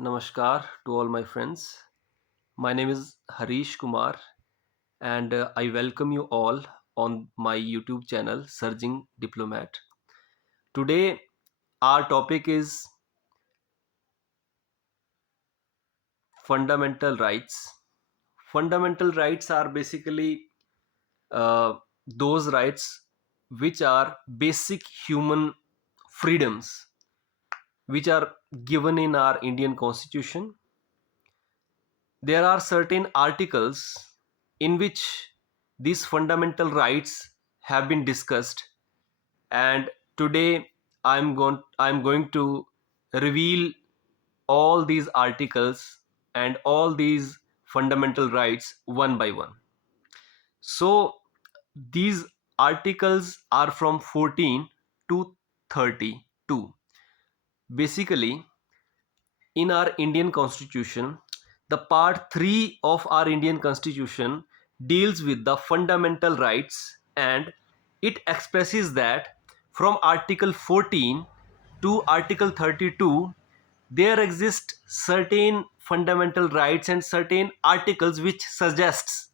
Namaskar to all my friends. My name is Harish Kumar and I welcome you all on my YouTube channel Surging Diplomat. Today our topic is fundamental rights. Fundamental rights are basically uh, those rights which are basic human freedoms which are given in our Indian Constitution. There are certain articles in which these fundamental rights have been discussed, and today I'm going to reveal all these articles and all these fundamental rights one by one. So these articles are from 14 to 32. Basically, in our Indian Constitution, the part 3 of our Indian Constitution deals with the fundamental rights, and it expresses that from Article 14 to Article 32 there exist certain fundamental rights and certain articles which suggests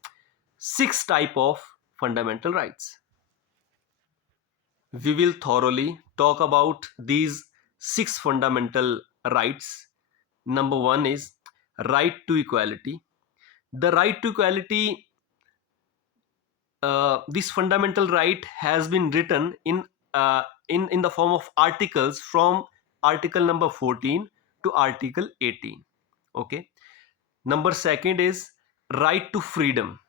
six type of fundamental rights. We will thoroughly talk about these six fundamental rights. Number one is right to equality. The right to equality, this fundamental right has been written in the form of articles from article number 14 to article 18. Okay. Number second is right to freedom.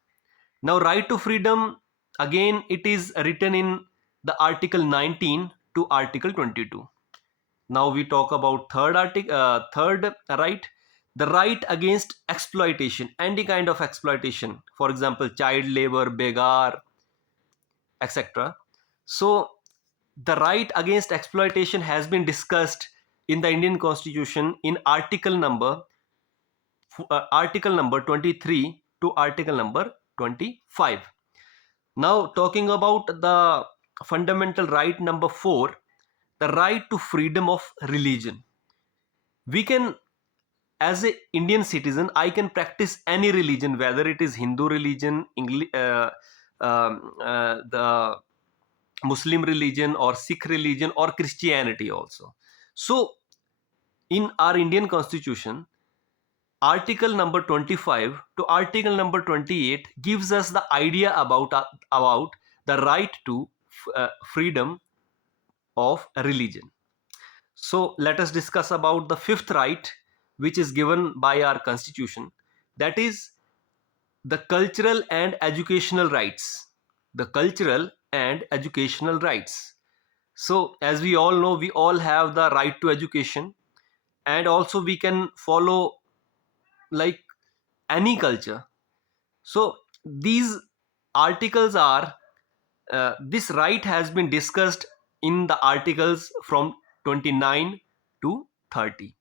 Now, right to freedom, again, it is written in the article 19 to article 22. Now we talk about third right, the right against exploitation, any kind of exploitation, for example child labor, begar, etc. So the right against exploitation has been discussed in the Indian Constitution in article number 23 to article number 25. Now talking about the fundamental right number 4, the right to freedom of religion. We can, as a Indian citizen, I can practice any religion, whether it is Hindu religion, English, the Muslim religion, or Sikh religion, or Christianity also. So in our Indian Constitution, article number 25 to article number 28 gives us the idea about the right to freedom of religion. So let us discuss about the fifth right, which is given by our constitution. That is the cultural and educational rights. The cultural and educational rights. So as we all know, we all have the right to education, and also we can follow like any culture. So these articles are this right has been discussed in the articles from 29 to 30.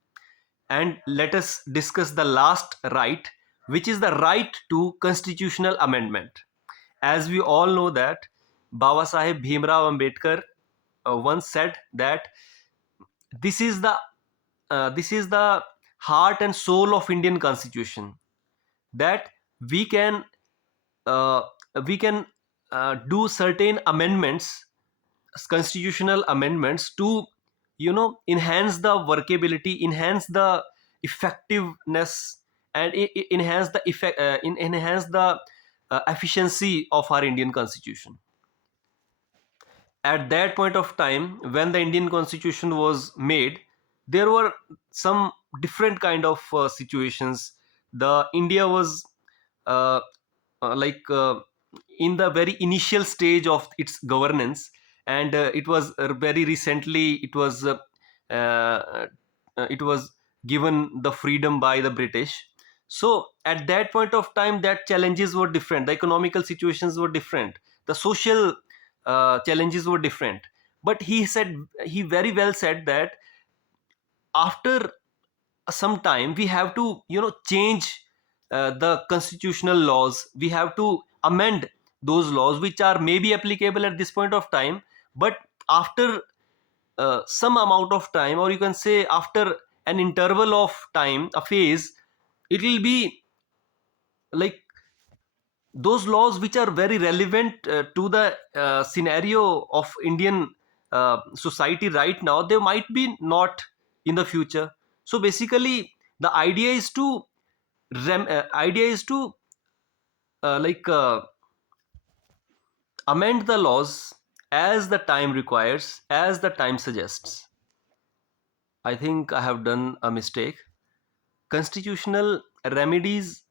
And let us discuss the last right, which is the right to constitutional amendment. As we all know that Baba Saheb Bhimrao Ambedkar once said that this is the heart and soul of Indian Constitution, that we can uh, we can do certain amendments, constitutional amendments, to enhance the workability, enhance the effectiveness, and enhance the enhance the efficiency of our Indian Constitution. At that point of time when the Indian Constitution was made, there were some different kind of situations. The India was uh, like in the very initial stage of its governance, and it was very recently uh, it was given the freedom by the British. So at that point of time, that challenges were different, the economical situations were different, the social challenges were different. But he very well said that after some time we have to change the constitutional laws. We have to amend those laws which are maybe applicable at this point of time, but after some amount of time, or you can say after an interval of time, a phase, it will be like those laws which are very relevant to the scenario of Indian society right now, they might be not in the future. So basically, the idea is to like amend the laws as the time requires, as the time suggests. I think I have done a mistake. Constitutional remedies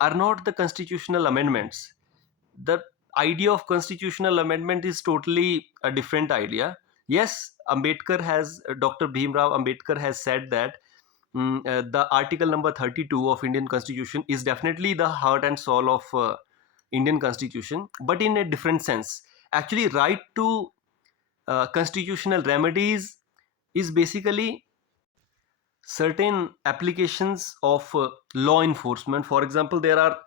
are not the constitutional amendments. The idea of constitutional amendment is totally a different idea. Yes, Dr. Bhimrao Ambedkar has said that the article number 32 of Indian Constitution is definitely the heart and soul of Indian Constitution, but in a different sense. Actually, right to constitutional remedies is basically certain applications of law enforcement. For example, there are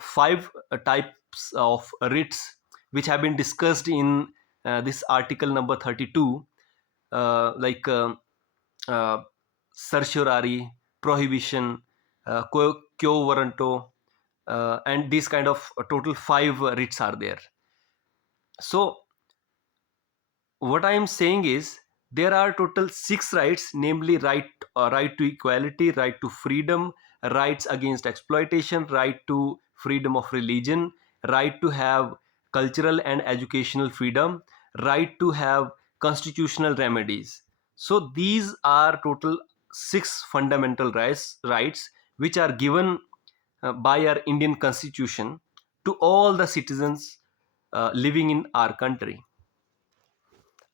five types of writs which have been discussed in this article number 32, like uh, certiorari, prohibition, quo warranto, and these kind of total five writs are there. So what I am saying is there are total six rights, namely right to equality, right to freedom, rights against exploitation, right to freedom of religion, right to have cultural and educational freedom, right to have constitutional remedies. So these are total six fundamental rights which are given by our Indian Constitution to all the citizens living in our country.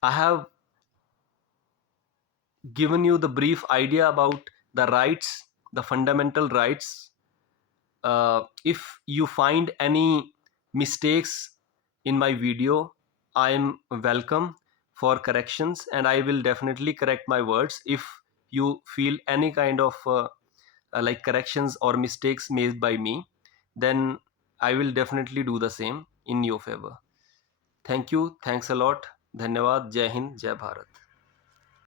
I have given you the brief idea about the rights, the fundamental rights. If you find any mistakes in my video, I am welcome for corrections, and I will definitely correct my words. If you feel any kind of like corrections or mistakes made by me, then I will definitely do the same in your favor. Thank you. Thanks a lot. Dhanyawad. Jai Hind. Jai Bharat.